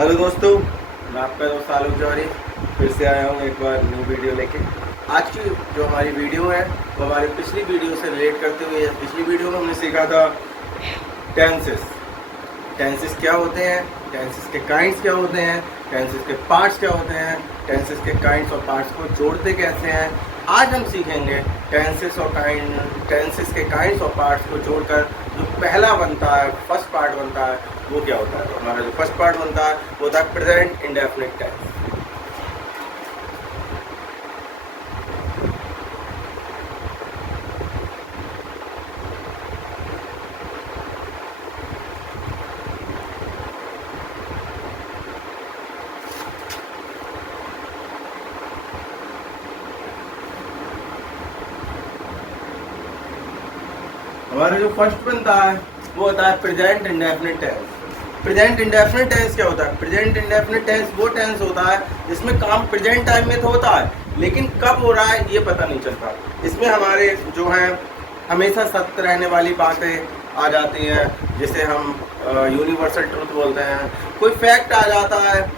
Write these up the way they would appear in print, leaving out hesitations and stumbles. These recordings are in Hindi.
हेलो दोस्तों, मैं आपका दोस्त आलोक जौहरी फिर से आया हूँ एक बार न्यू वीडियो लेके। आज की जो हमारी वीडियो है वो हमारी पिछली वीडियो से रिलेट करते हुए है। पिछली वीडियो में हमने सीखा था टेंसेस। टेंसेस क्या होते हैं, टेंसेस के काइंड्स क्या होते हैं, टेंसेस के पार्ट्स क्या होते हैं, टेंसेस के काइंड्स और पार्ट्स को जोड़ते कैसे हैं। आज हम सीखेंगे टेंसेस के काइंड्स और पार्ट्स को जोड़कर जो पहला बनता है, फर्स्ट पार्ट बनता है, वो क्या होता है। तो हमारा जो फर्स्ट पार्ट बनता है वो होता है प्रेजेंट इंडेफिनिट टेंस। हमारा जो फर्स्ट बनता है वो होता है present indefinite tense. Present indefinite tense क्या होता है? प्रेजेंट इंडेफिनिट टेंस वो टेंस होता है जिसमें काम प्रेजेंट टाइम में तो होता है, लेकिन कब हो रहा है ये पता नहीं चलता। इसमें हमारे जो है हमेशा सत्य रहने वाली बातें आ जाती हैं, जिसे हम यूनिवर्सल ट्रूथ बोलते हैं। कोई फैक्ट आ जाता है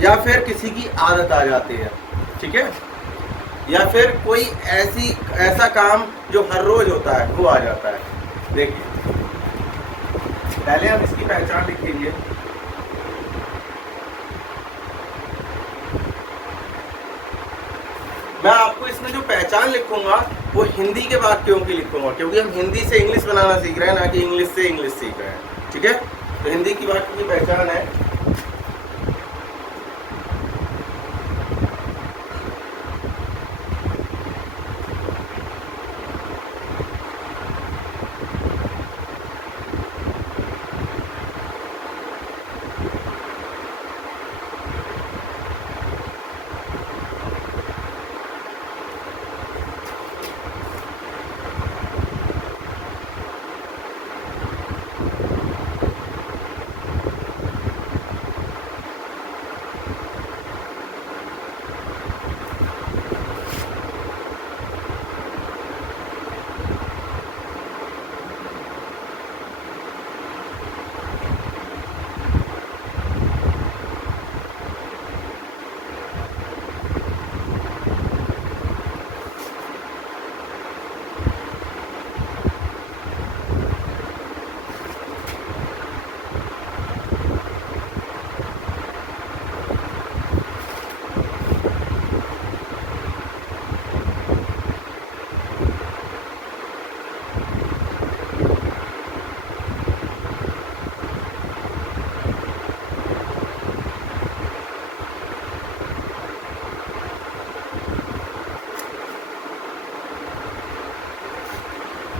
या फिर किसी की आदत आ जाती है, ठीक है, या फिर कोई ऐसा काम जो हर रोज होता है वो आ जाता है। देखिए, पहले हम इसकी पहचान लिख लीजिए। मैं आपको इसमें जो पहचान लिखूंगा वो हिंदी के वाक्यों की लिखूंगा, क्योंकि हम हिंदी से इंग्लिश बनाना सीख रहे हैं, ना कि इंग्लिश से इंग्लिश सीख रहे हैं, ठीक है। तो हिंदी की वाक्य की पहचान है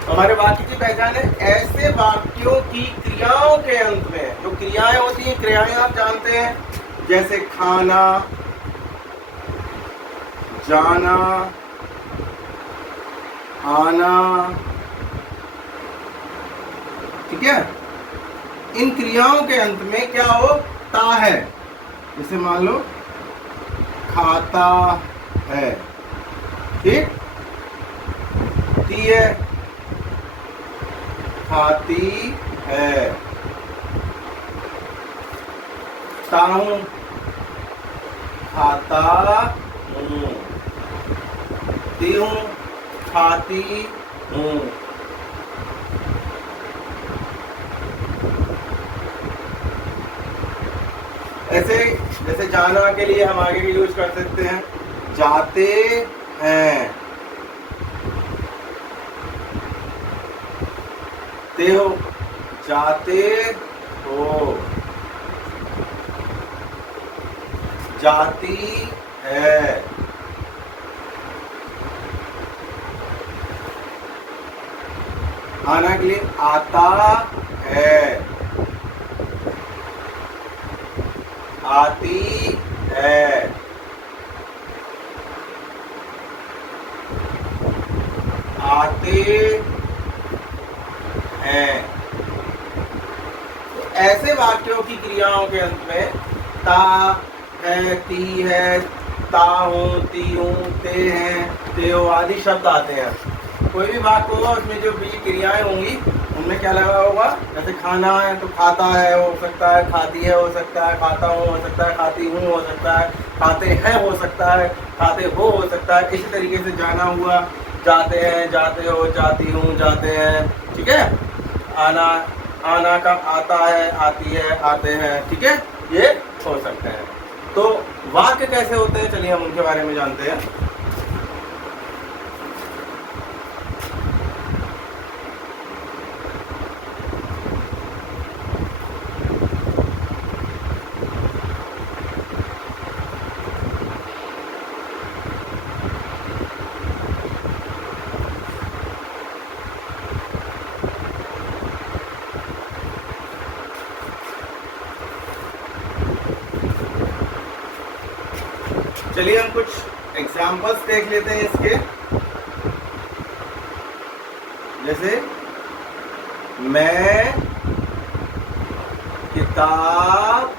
हमारे वाक्य की पहचान है ऐसे वाक्यों की क्रियाओं के अंत में जो क्रियाएं होती हैं, क्रियाएं आप जानते हैं, जैसे खाना, जाना, आना, ठीक है। इन क्रियाओं के अंत में क्या होता है? जैसे मान लो खाता है, ठीक, ती है, खाती है, ताऊं, खाता हूँ, तीहूं, खाती हूँ। ऐसे जैसे जाना के लिए हम आगे भी यूज कर सकते हैं, जाते हैं, ते हो, जाते हो, जाती है, आना के लिए आता है, आती है, आते हैं। तो ऐसे वाक्यों की क्रियाओं के अंत में ता है, ती है, ता हूं, ती हूं, ते हैं, ते हो आदि शब्द आते हैं। कोई भी वाक्य होगा उसमें जो भी क्रियाएं होंगी उनमें क्या लगा होगा, जैसे खाना है तो खाता है हो सकता है, खाती है हो सकता है, खाता हूँ हो सकता है, खाती हूँ हो सकता है, खाते हैं हो सकता है, खाते हो सकता है। इसी तरीके से जाना हुआ जाते हैं, जाते हो, जाती हूँ, जाते हैं, ठीक है। आना, आना का आता है, आती है, आते हैं, ठीक है, ये हो सकते हैं। तो वाक्य कैसे होते हैं, चलिए हम उनके बारे में जानते हैं। चलिए हम कुछ एग्जाम्पल्स देख लेते हैं इसके। जैसे मैं किताब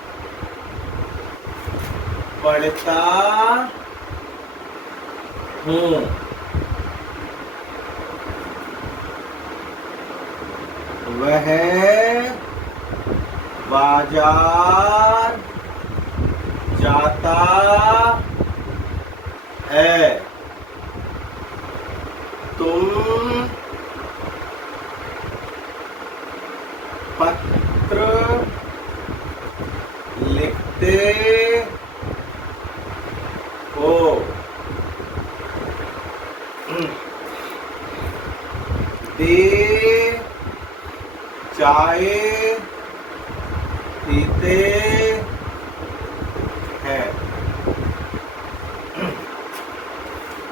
पढ़ता हूँ, वह बाजार जाता है, तुम पत्र लिखते हो, दे चाय पीते हैं।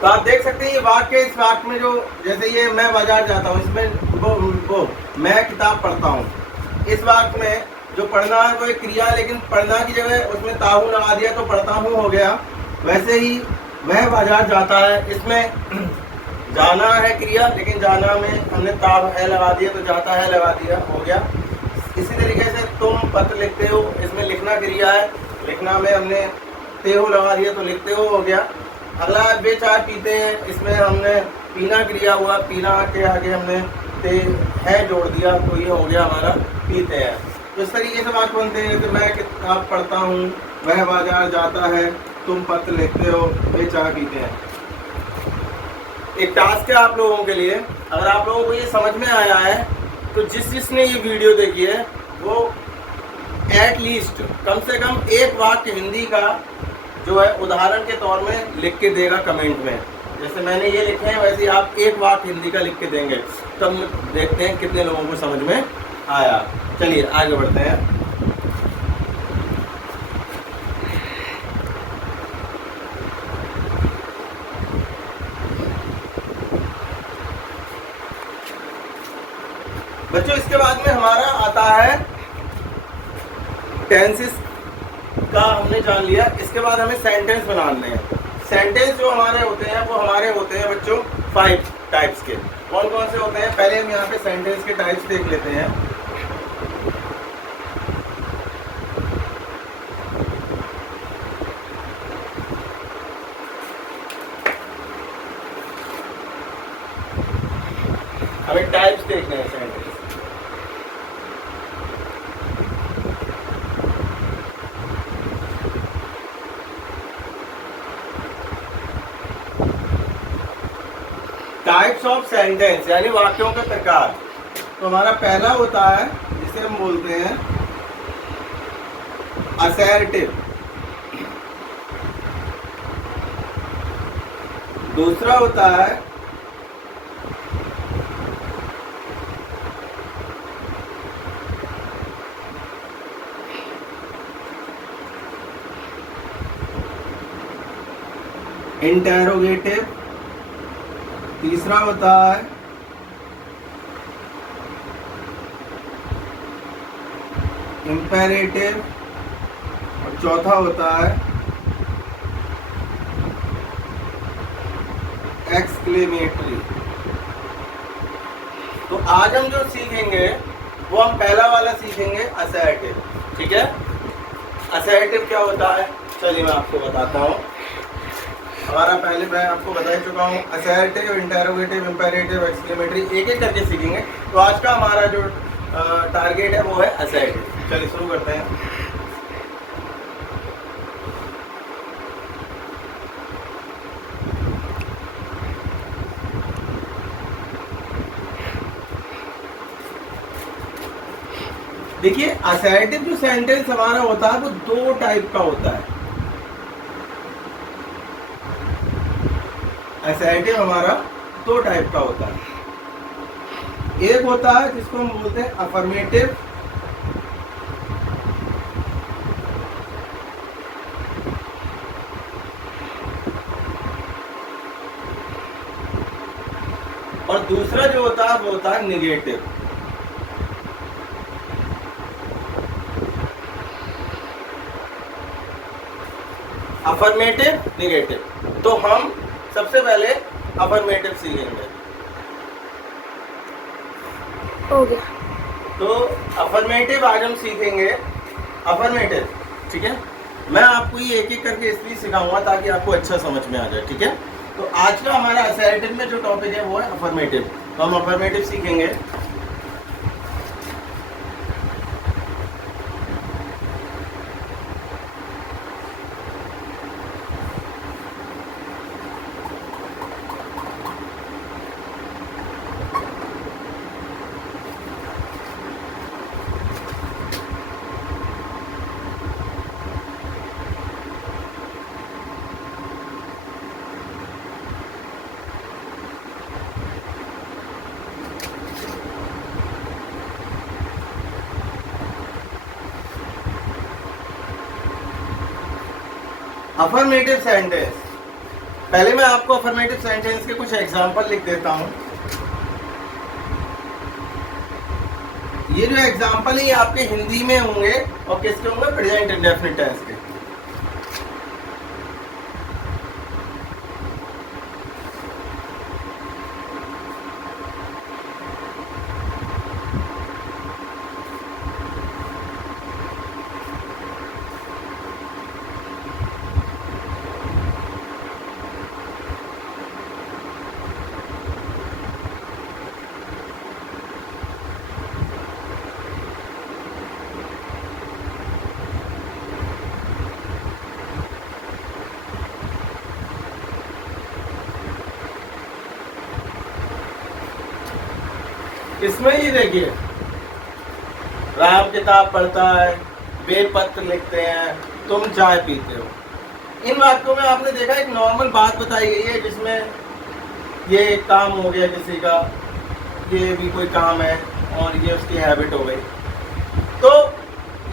तो आप देख सकते हैं ये वाक्य, इस वाक्य में जो जैसे ये मैं बाजार जाता हूँ, इसमें वो मैं किताब पढ़ता हूँ, इस वाक्य में जो पढ़ना है वो एक क्रिया है, लेकिन पढ़ना की जगह उसमें ताहू लगा दिया तो पढ़ता हूँ हो गया। वैसे ही वह बाजार जाता है, इसमें जाना है क्रिया, लेकिन जाना में हमने ताब है लगा दिया तो जाता है लगा दिया, हो गया। इसी तरीके से तुम पत्र लिखते हो, इसमें लिखना क्रिया है, लिखना में हमने ते हो लगा दिया तो लिखते हो गया। अगला वे चाय पीते हैं, इसमें हमने पीना क्रिया हुआ, पीना के आगे हमने ते है जोड़ दिया तो ये हो गया हमारा पीते हैं। तो इस तरीके से बात बनते हैं कि मैं किताब पढ़ता हूँ, वह बाजार जाता है, तुम पत्र लिखते हो, वे चाय पीते हैं। एक टास्क है आप लोगों के लिए, अगर आप लोगों को ये समझ में आया है तो जिसने ये वीडियो देखी है वो एटलीस्ट कम से कम एक वाक्य हिंदी का जो है उदाहरण के तौर में लिख के देगा कमेंट में। जैसे मैंने ये लिखे हैं वैसे आप एक वाक्य हिंदी का लिख के देंगे, तब देखते हैं कितने लोगों को समझ में आया। चलिए आगे बढ़ते हैं। बच्चों इसके बाद में हमारा आता है टेंसेस का, हमने जान लिया। इसके बाद हमें सेंटेंस बनाने हैं। सेंटेंस जो हमारे होते हैं वो हमारे होते हैं बच्चों 5 टाइप्स के। कौन कौन से होते हैं, पहले हम यहाँ पे सेंटेंस के टाइप्स देख लेते हैं। हमें टाइप्स देखने हैं सेंटेंस। टाइप्स ऑफ सेंटेंस यानी वाक्यों के प्रकार। तो हमारा पहला होता है जिसे हम बोलते हैं असर्टिव, दूसरा होता है इंटेरोगेटिव, तीसरा होता है इंपेरेटिव और चौथा होता है एक्सक्लेमेटरी। तो आज हम जो सीखेंगे वो हम पहला वाला सीखेंगे असर्टिव, ठीक है। असर्टिव क्या होता है, चलिए मैं आपको बताता हूँ। हमारा पहले मैं आपको बता चुका हूँ, असर्टिव, इंटरोगेटिव, इंपेरेटिव, एक्सक्लेमेटरी एक एक करके सीखेंगे। तो आज का हमारा जो टारगेट है वो है असर्टिव। चलिए शुरू करते हैं। देखिए असर्टिव जो सेंटेंस हमारा होता है वो दो टाइप का होता है। असर्टिव हमारा दो टाइप का होता है। एक होता है जिसको हम बोलते हैं अफर्मेटिव, और दूसरा जो होता है वो होता है निगेटिव। Affirmative, negative. तो हम सबसे पहले अफर्मेटिव सीखेंगे। हो गया। तो अफर्मेटिव आज हम सीखेंगे। अफर्मेटिव, ठीक है। मैं आपको ये एक एक करके इसलिए सिखाऊंगा ताकि आपको अच्छा समझ में आ जाए, ठीक है। तो आज का हमारा असर्टिव में जो टॉपिक है वो है अफर्मेटिव। तो हम अफर्मेटिव सीखेंगे। अफर्मेटिव सेंटेंस, पहले मैं आपको अफर्मेटिव सेंटेंस के कुछ एग्जांपल लिख देता हूं। ये जो एग्जांपल है ये आपके हिंदी में होंगे और किसके होंगे? प्रेजेंट इंडेफिनिट टेंस के। इसमें ही देखिए, राम किताब पढ़ता है, बेलपत्र लिखते हैं, तुम चाय पीते हो। इन वाक्यों में आपने देखा एक नॉर्मल बात बताई गई है जिसमें ये एक काम हो गया किसी का, ये भी कोई काम है और ये उसकी हैबिट हो गई। तो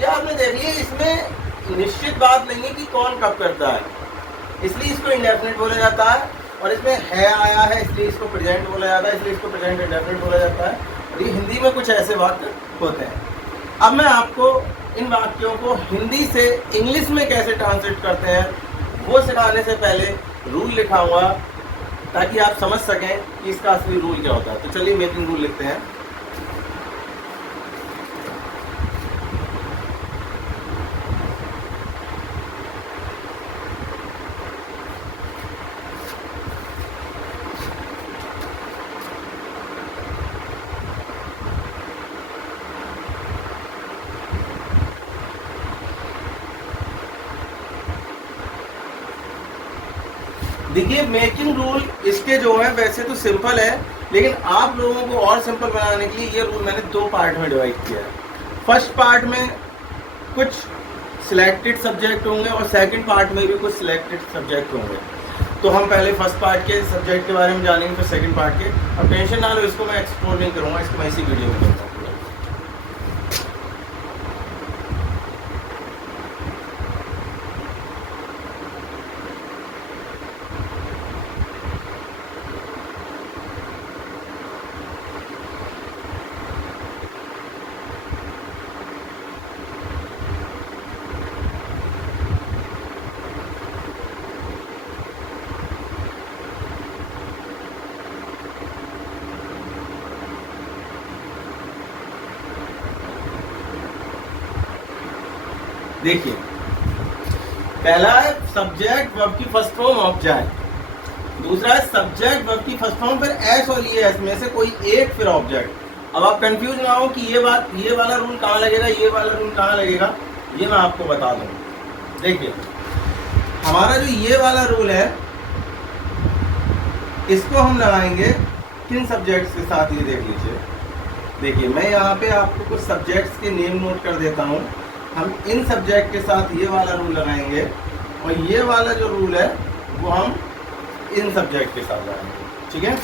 ये आपने देख लिया, इसमें निश्चित बात नहीं है कि कौन कब करता है, इसलिए इसको इंडेफिनिट बोला जाता है। और इसमें है आया है इसलिए इसको प्रेजेंट बोला जाता है, इसलिए इसको प्रेजेंट इंडेफिनिट बोला जाता है। और ये हिंदी में कुछ ऐसे वाक्य होते हैं। अब मैं आपको इन वाक्यों को हिंदी से इंग्लिश में कैसे ट्रांसलेट करते हैं वो सिखाने से पहले रूल लिखाऊंगा ताकि आप समझ सकें कि इसका असली रूल क्या होता है। तो चलिए मेकिंग रूल लिखते हैं। देखिए मेकिंग रूल इसके जो है वैसे तो सिंपल है, लेकिन आप लोगों को और सिंपल बनाने के लिए ये रूल मैंने दो पार्ट में डिवाइड किया है। फर्स्ट पार्ट में कुछ सिलेक्टेड सब्जेक्ट होंगे और सेकंड पार्ट में भी कुछ सिलेक्टेड सब्जेक्ट होंगे। तो हम पहले फर्स्ट पार्ट के सब्जेक्ट के बारे में जानेंगे, फिर सेकंड पार्ट के। अब टेंशन ना लो, इसको मैं एक्सप्लोर नहीं करूँगा, इसको मैं इसी वीडियो में करूँगा। देखिए पहला है सब्जेक्ट वर्ब की फर्स्ट फॉर्म ऑब्जेक्ट। दूसरा है सब्जेक्ट वर्ब की फर्स्ट फॉर्म, फिर एस और ई एस में से कोई एक, फिर ऑब्जेक्ट। अब आप कंफ्यूज ना हो कि ये वाला रूल कहाँ लगेगा, ये वाला रूल कहाँ लगेगा, ये मैं आपको बता दूँ। देखिए हमारा जो ये वाला रूल है इसको हम लगाएंगे किन सब्जेक्ट्स के साथ, ये देख लीजिए। देखिए मैं यहाँ पे आपको कुछ सब्जेक्ट्स के नेम नोट कर देता हूँ। हम इन सब्जेक्ट के साथ ये वाला रूल लगाएंगे और ये वाला जो रूल है वो हम इन सब्जेक्ट के साथ लगाएंगे, ठीक है।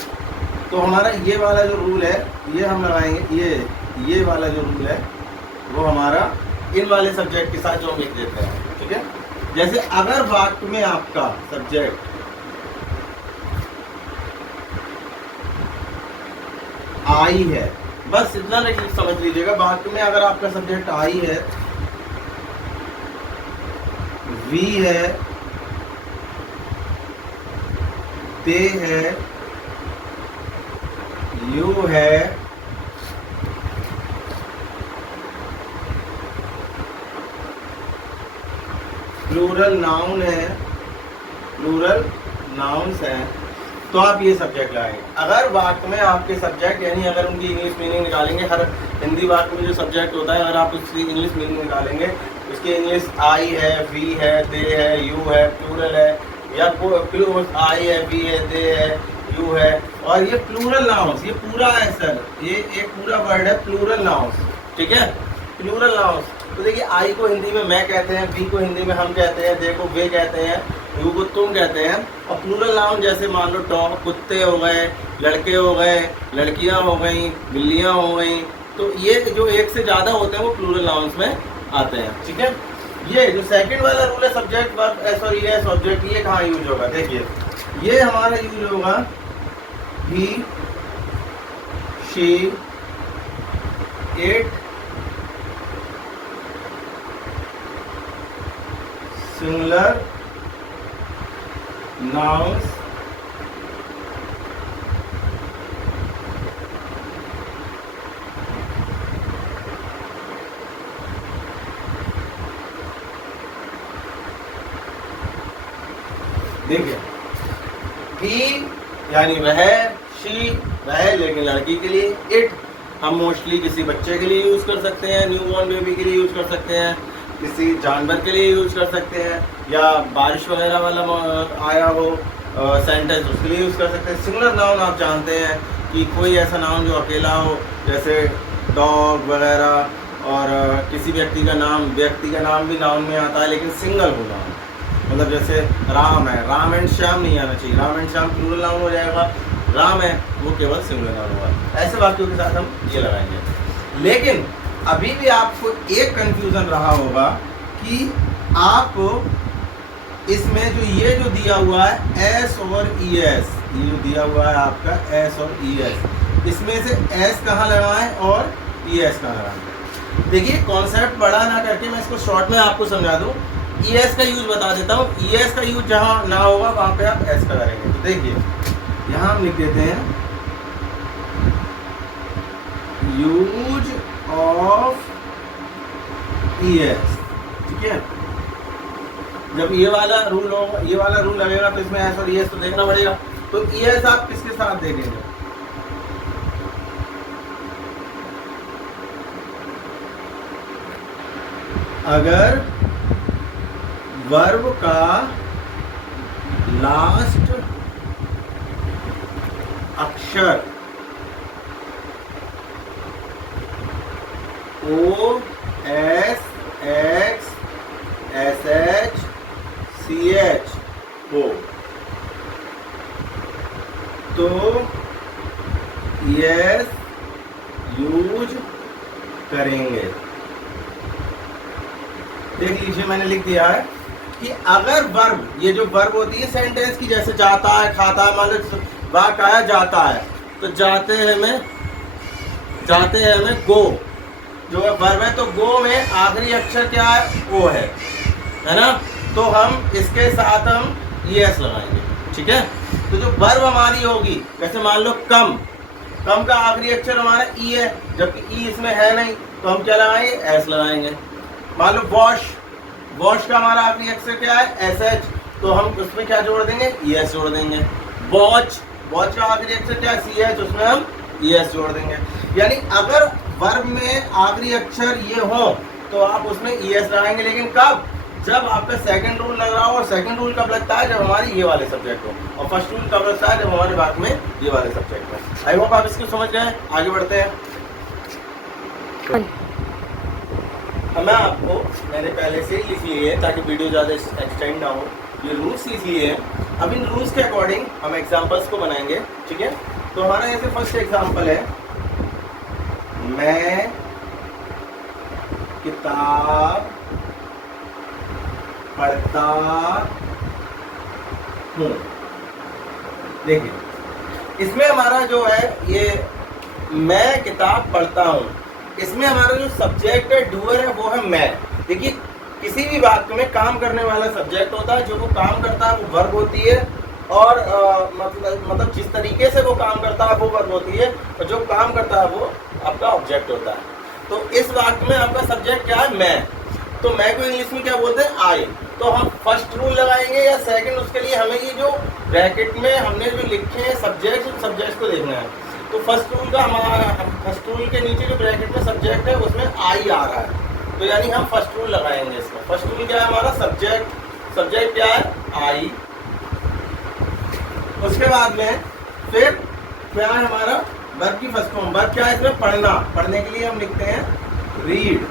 तो हमारा ये वाला जो रूल है ये हम लगाएंगे, ये वाला जो रूल है वो हमारा इन वाले सब्जेक्ट के साथ जो हम लिख देते हैं, ठीक है। जैसे अगर वाक्य में आपका सब्जेक्ट आई है, बस इतना समझ लीजिएगा, वाक्य में अगर आपका सब्जेक्ट आई है, वी है, ते है, यू है, प्लूरल नाउन है, प्लूरल नाउन्स हैं, तो आप ये सब्जेक्ट लाएंगे। अगर वाक्य में आपके सब्जेक्ट यानी अगर उनकी इंग्लिश मीनिंग निकालेंगे, हर हिंदी वाक्य में जो सब्जेक्ट होता है अगर आप उसकी इंग्लिश मीनिंग निकालेंगे, उसकी इंग्लिश आई है, वी है, दे है, यू है, प्लूरल है, या आई है, वी है, दे है, यू है, और ये प्लूरल नाउन्स, ये पूरा है सर, ये एक पूरा वर्ड है प्लूरल नाउन्स, ठीक है, प्लूरल नाउन्स। तो देखिए आई को हिंदी में मैं कहते हैं, वी को हिंदी में हम कहते हैं, दे को वे कहते हैं, यू को तुम कहते हैं। और प्लूरल नाउन जैसे मान लो डॉग, कुत्ते हो गए, लड़के हो गए, लड़कियां हो गई, बिल्लियां हो गई, तो ये जो एक से ज़्यादा होते हैं वो प्लूरल नाउन्स में आते हैं, ठीक है। ये जो सेकंड वाला रूल है सब्जेक्ट वर्ब एस और ई एस ऑब्जेक्ट, ये कहाँ यूज होगा, देखिए ये हमारा यूज होगा ही, शी, इट, सिंगुलर nouns, देखिए ही यानी वह, शी वह लेकिन लड़की के लिए, इट हम मोस्टली किसी बच्चे के लिए यूज कर सकते हैं, न्यूबॉर्न बेबी के लिए यूज कर सकते हैं, किसी जानवर के लिए यूज कर सकते हैं, या बारिश वगैरह वाला आया हो सेंटेंस उसके लिए यूज कर सकते हैं। सिंगुलर नाउन आप जानते हैं कि कोई ऐसा नाउन जो अकेला हो, जैसे डॉग वगैरह, और किसी व्यक्ति का नाम भी नाउन में आता है लेकिन सिंगल हो नाउन, मतलब जैसे राम है, राम एंड श्याम नहीं आना चाहिए, Ram and Shyam plural noun हो जाएगा, राम है वो केवल सिंगुलर नाउन होगा। ऐसे वाक्यों के साथ हम ये लगाएंगे। लेकिन अभी भी आपको एक कंफ्यूजन रहा होगा कि आप इसमें जो दिया हुआ है एस और ई एस, ये जो दिया हुआ है आपका एस और ई एस, इसमें से एस कहाँ लगाएं और ई एस कहाँ लगाएं। देखिए कॉन्सेप्ट बड़ा ना करके मैं इसको शॉर्ट में आपको समझा दूँ। ई एस का यूज बता देता हूँ, ई एस का यूज जहाँ ना होगा वहाँ पे आप एस का करेंगे। तो देखिए यहाँ हम लिख देते हैं यूज ऑफ ई एस, ठीक है। जब ये वाला रूल होगा, ये वाला रूल लगेगा तो इसमें एस और ई एस तो देखना पड़ेगा। तो ई एस आप किसके साथ देखेंगे, अगर वर्ब का लास्ट अक्षर O S X S H C H हो तो यस यूज करेंगे। देख लीजिए मैंने लिख दिया है कि अगर वर्ब, ये जो वर्ब होती है सेंटेंस की, जैसे जाता है, खाता है, मान लो वाक्य आया जाता है, तो जाते हैं में गो जो वर्ब है, तो गो में आखिरी अक्षर क्या है, ओ है ना। तो हम इसके साथ हम एस लगाएंगे, ठीक है। तो जो वर्ब हमारी होगी, जैसे मान लो कम का आखिरी अक्षर हमारा ई है, जबकि ई इसमें है नहीं, तो हम क्या लगाएंगे, एस लगाएंगे। मान लो वॉश का हमारा आखिरी अक्षर क्या है, एस एच, तो हम उसमें क्या जोड़ देंगे, एस जोड़ देंगे। वॉच, वॉच का आखिरी अक्षर क्या सी है, तो उसमें हम ES जोड़ देंगे। यानी अगर वर्ब में आखिरी अक्षर ये हो तो आप उसमें ES लगाएंगे, लेकिन कब, जब आपका सेकंड रूल लग रहा हो। और सेकंड रूल कब लगता है, जब हमारी ये वाले सब्जेक्ट हो, और फर्स्ट रूल कब लगता है, जब हमारे बात में ये वाले सब्जेक्ट हो। आई होप आप इसको समझ गए। आगे बढ़ते हैं। मैं आपको, मैंने पहले से ही लिख लिए है ताकि वीडियो ज़्यादा एक्सटेंड ना हो, ये रूल्स लिख लिए हैं। अब इन रूल्स के अकॉर्डिंग हम एग्जांपल्स को बनाएंगे, ठीक है। तो हमारा ऐसे फर्स्ट एग्जांपल है, मैं किताब पढ़ता हूँ। देखिए इसमें हमारा जो है ये मैं किताब पढ़ता हूँ, इसमें हमारा जो सब्जेक्ट है, डूअर है, वो है मैं। देखिए किसी भी वाक्य में काम करने वाला सब्जेक्ट होता है, जो वो काम करता है वो वर्ब होती है, और मतलब जिस तरीके से वो काम करता है वो वर्ब होती है, और जो काम करता है वो आपका ऑब्जेक्ट होता है। तो इस वाक्य में आपका सब्जेक्ट क्या है, मैं। तो मैं को इंग्लिश में क्या बोलते हैं, आई। तो हम फर्स्ट रूल लगाएंगे या सेकंड, उसके लिए हमें ये जो ब्रैकेट में हमने जो लिखे हैं सब्जेक्ट, उन सब्जेक्ट को देखना है। तो फर्स्ट रूल का हमारा, फर्स्ट रूल के नीचे जो ब्रैकेट में सब्जेक्ट है उसमें आई आ रहा है, तो यानी हम फर्स्ट रूल लगाएंगे इसमें। फर्स्ट रूल क्या है हमारा, सब्जेक्ट, सब्जेक्ट क्या है, आई। उसके बाद में फिर क्या है हमारा, वर्ब की फर्स्ट फॉर्म। वर्ब क्या है इसमें, पढ़ना। पढ़ने के लिए हम लिखते हैं रीड।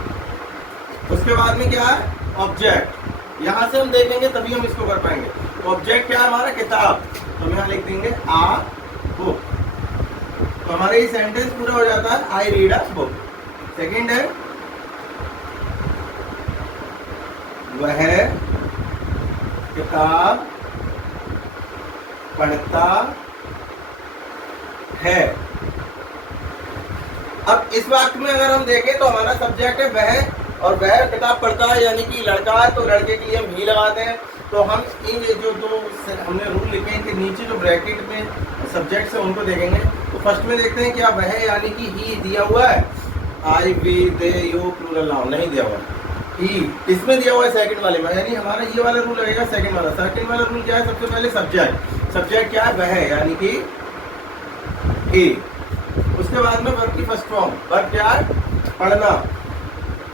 उसके बाद में क्या है, ऑब्जेक्ट। यहाँ से हम देखेंगे तभी हम इसको कर पाएंगे। ऑब्जेक्ट क्या है हमारा, किताब। तो हम यहाँ लिख देंगे आ बुक। तो हमारे ये सेंटेंस पूरा हो जाता है, I read a book. Second है, वह किताब पढ़ता है। अब इस वाक्य में अगर हम देखें तो हमारा सब्जेक्ट है वह, और वह किताब पढ़ता है यानी कि लड़का है, तो लड़के के लिए हम ही लगाते हैं। तो हम इन जो दो हमने रूल लिखे हैं कि नीचे जो ब्रैकेट में सब्जेक्ट्स है उनको देखेंगे। तो फर्स्ट में देखते हैं क्या वह यानी कि ही दिया हुआ है, I we they you plural noun नहीं दिया हुआ है। ही इसमें दिया हुआ है सेकंड वाले में, यानी हमारा ये वाला रूल लगेगा सेकंड वाला। सेकंड वाला रूल क्या है, सबसे पहले सब्जेक्ट। सब्जेक्ट क्या है, वह यानी कि ही। उसके बाद में वर्ब की फर्स्ट फॉर्म, वर्ब क्या है, पढ़ना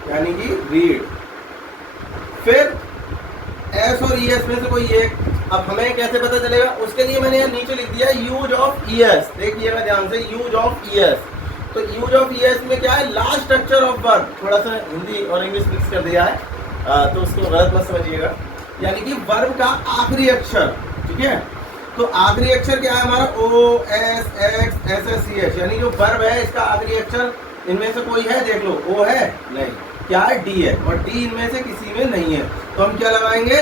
यानी कि रीड। फिर एस और ईएस में से कोई एक। अब हमें कैसे पता चलेगा, उसके लिए मैंने यहाँ नीचे लिख दिया यूज ऑफ ईएस। देखिएगा ध्यान से, यूज ऑफ ईएस। तो यूज ऑफ ईएस में क्या है, लास्ट स्ट्रक्चर ऑफ वर्ब। थोड़ा सा हिंदी और इंग्लिश मिक्स कर दिया है, तो उसको गलत मत समझिएगा। यानी कि वर्ब का आखिरी अक्षर, ठीक है। तो आखिरी अक्षर क्या है हमारा, O S X S S C H, यानी जो वर्ब है इसका आखिरी अक्षर इनमें से कोई है, देख लो, ओ है नहीं, क्या है, डी है, और डी इनमें से किसी में नहीं है। तो हम क्या लगाएंगे,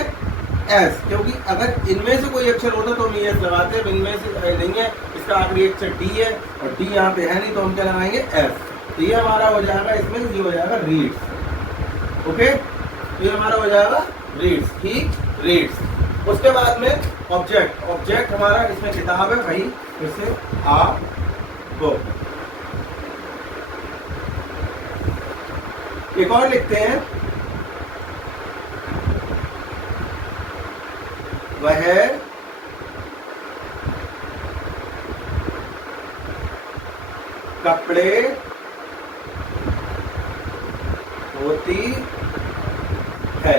एस, क्योंकि अगर इनमें से कोई अक्षर होता तो हम एस लगाते हैं, इनमें से नहीं है, इसका आखिरी अक्षर डी है, और डी यहाँ पे है नहीं, तो हम क्या लगाएंगे, एस। तो ये हमारा हो जाएगा, इसमें ये हो जाएगा रीड्स। ओके, तो ये हमारा हो जाएगा रीड्स, ही रीड्स। उसके बाद में ऑब्जेक्ट। ऑब्जेक्ट हमारा इसमें किताब है, भाई फिर से आ बुक। एक और लिखते हैं, वह कपड़े धोती है।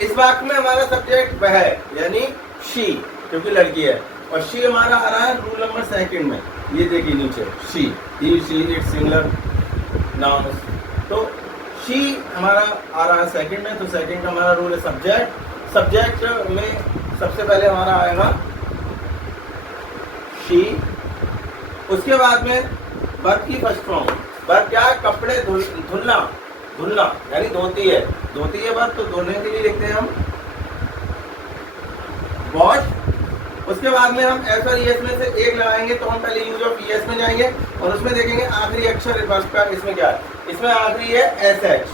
इस वाक्य में हमारा सब्जेक्ट वह है यानी शी, क्योंकि लड़की है, और शी हमारा आ रहा है रूल नंबर सेकंड में। ये देखिए नीचे, she, he she it singular noun. तो शी हमारा आ रहा है सेकंड में, तो सेकंड का हमारा रूल है सब्जेक्ट। सब्जेक्ट में सबसे पहले हमारा आएगा शी। उसके बाद में वर्ब की फर्स्ट फॉर्म। वर्ब क्या है, कपड़े धुलना, धुलना यानी धोती है, धोती है वर्ब, तो धोने के लिए लिखते हैं हम वॉश। उसके बाद में हम एस और ईएस में से एक लगाएंगे, तो हम पहले यूज ऑफ ईएस में जाएंगे और उसमें देखेंगे आखिरी अक्षर वर्ब का इसमें क्या है, इसमें आखिरी है एस एच,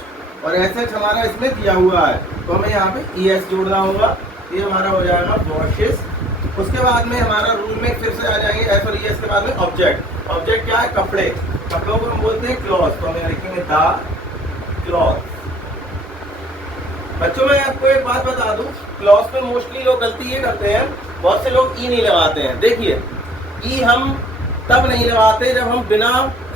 और एस एच हमारा इसमें दिया हुआ है, तो हमें यहाँ पे ईएस जोड़ना होगा। ये हमारा हो जाएगा वॉशेस। उसके बाद में हमारा रूल में फिर से आ जाएंगे एस और ईएस के बाद में ऑब्जेक्ट। ऑब्जेक्ट क्या है, कपड़े, कपड़ों को हम बोलते हैं क्लॉथ, तो हमें लिखेंगे द क्लॉथ। बच्चों मैं आपको एक बात बता दूं, क्लॉथ में मोस्टली लोग गलती ये करते हैं बहुत से लोग ई नहीं लगाते हैं। देखिए ई हम तब नहीं लगाते जब हम बिना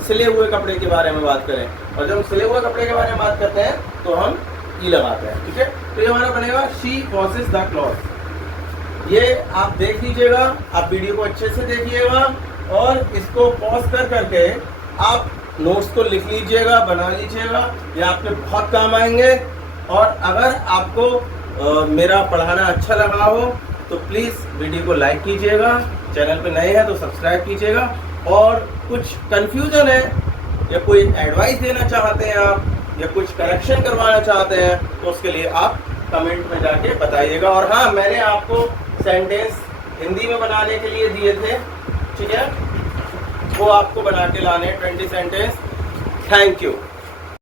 सिले हुए कपड़े के बारे में बात करें, और जब हम सिले हुए कपड़े के बारे में बात करते हैं तो हम ई लगाते हैं। ठीक है, तो ये हमारा बनेगा शी वॉशेस द क्लॉथ। ये आप देख लीजिएगा, आप वीडियो को अच्छे से देखिएगा और इसको पॉज कर करके आप नोट्स को लिख लीजिएगा, बना लीजिएगा, ये आपके बहुत काम आएंगे। और अगर आपको मेरा पढ़ाना अच्छा लगा हो तो प्लीज़ वीडियो को लाइक कीजिएगा, चैनल पे नए हैं तो सब्सक्राइब कीजिएगा। और कुछ कन्फ्यूजन है या कोई एडवाइस देना चाहते हैं आप, या कुछ करेक्शन करवाना चाहते हैं तो उसके लिए आप कमेंट में जाके बताइएगा। और हाँ, मैंने आपको सेंटेंस हिंदी में बनाने के लिए दिए थे, ठीक है, वो आपको बना के लाने 20 सेंटेंस। Thank you.